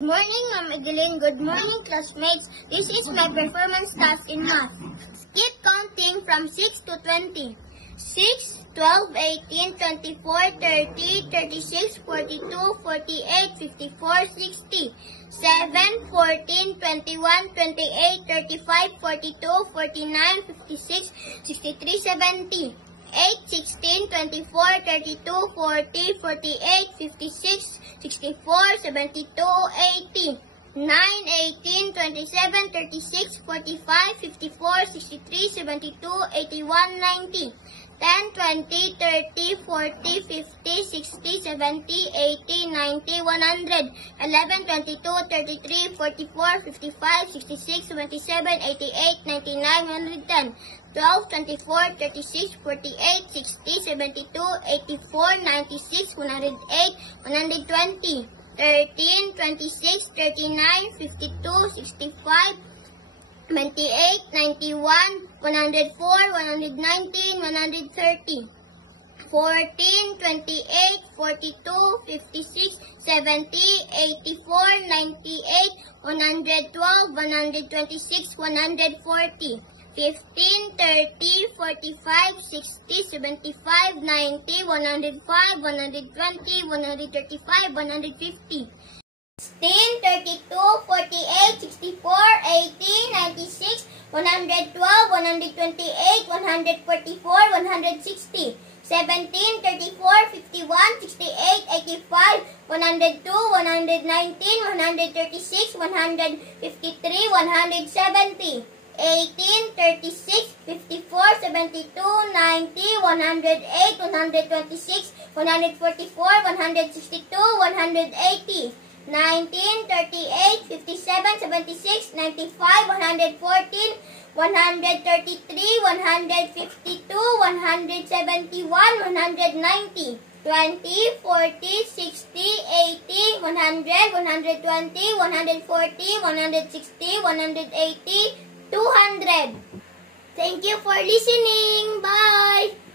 Good morning, Ma'am Egeline. Good morning, classmates. This is my performance task in math. Keep counting from 6 to 20. 6, 12, 18, 24, 30, 36, 42, 48, 54, 60. 7, 14, 21, 28, 35, 42, 49, 56, 63, 70. 8, 16, 24, 32, 40, 48, 56, 64, 72, 80. 9, 18, 27, 36, 45, 54, 63, 72, 81, 90. 10, 20, 30, 40, 50, 60, 70, 80, 90, 100. 11, 22, 33, 44, 55, 66, 77, 88, 99, 110. 12, 24, 36, 48, 60, 72, 84, 96, 108, 120. 13, 26, 39, 52, 65, 98, 91, 104, 119, 130. 14, 28, 42, 56, 70, 84, 98, 112, 126, 140. 15, 30, 45, 60, 75, 90, 105, 120, 135, 150. 16, 32, 48, 64, 80, 96, 112, 128, 144, 160. 17, 34, 51, 68, 85, 102, 119, 136, 153, 170. 18, 36, 54, 72, 90, 108, 126, 144, 162, 180. 19, 38, 57, 76, 95, 114, 133, 152, 171, 190. 20, 40, 60, 80, 100, 120, 140, 160, 180, 200. Thank you for listening. Bye!